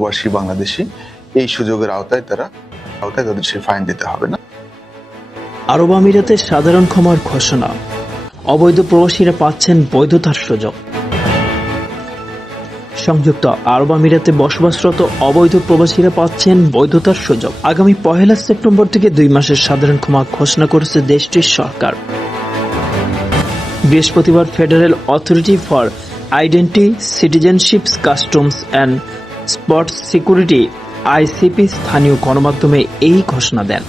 প্রবাসী বাংলাদেশি এই সুযোগের আওতায় তাদের সে ফাইন দিতে হবে না। আরব আমিরাতে সাধারণ ক্ষমার ঘোষণা, অবৈধ প্রবাসীরা পাচ্ছেন বৈধতার সুযোগ। সংযুক্ত আরব আমিরাতে বসবাসরত অবৈধ প্রবাসীরা পাচ্ছেন বৈধতার সুযোগ। আগামী 1 সেপ্টেম্বর থেকে 2 মাসের সাধারণ ক্ষমা ঘোষণা করেছে দেশটির সরকার। বৃহস্পতিবার federal authority for identity, citizenships, customs and ports security ICP স্থানীয় গণমাধ্যমে এই ঘোষণা দেন।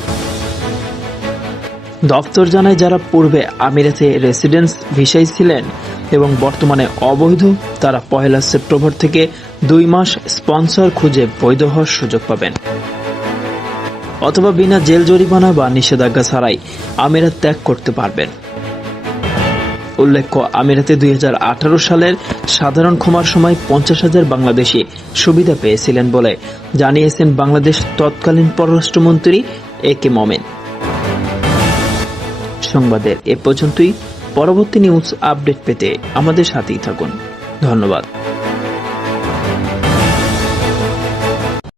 দপ্তর জানায়, যারা পূর্বে আমিরাতে রেসিডেন্স ভিসায় ছিলেন এবং বর্তমানে অবৈধ, তারা 1 সেপ্টেম্বর থেকে 2 মাস স্পন্সর খুঁজে বৈধ হওয়ার সুযোগ পাবেন, অথবা বিনা জেল জরিমানা বা নিষেধাজ্ঞা ছাড়াই আমিরাত ত্যাগ করতে পারবেন। উল্লেখ্য, আমিরাতে 2018 সালের সাধারণ ক্ষমার সময় 50,000 বাংলাদেশি সুবিধা পেয়েছিলেন বলে জানিয়েছেন বাংলাদেশ তৎকালীন পররাষ্ট্রমন্ত্রী একে মোমেন। সংবাদের এ পর্যন্তই। পরবর্তী নিউজ আপডেট পেতে আমাদের সাথেই থাকুন। ধন্যবাদ।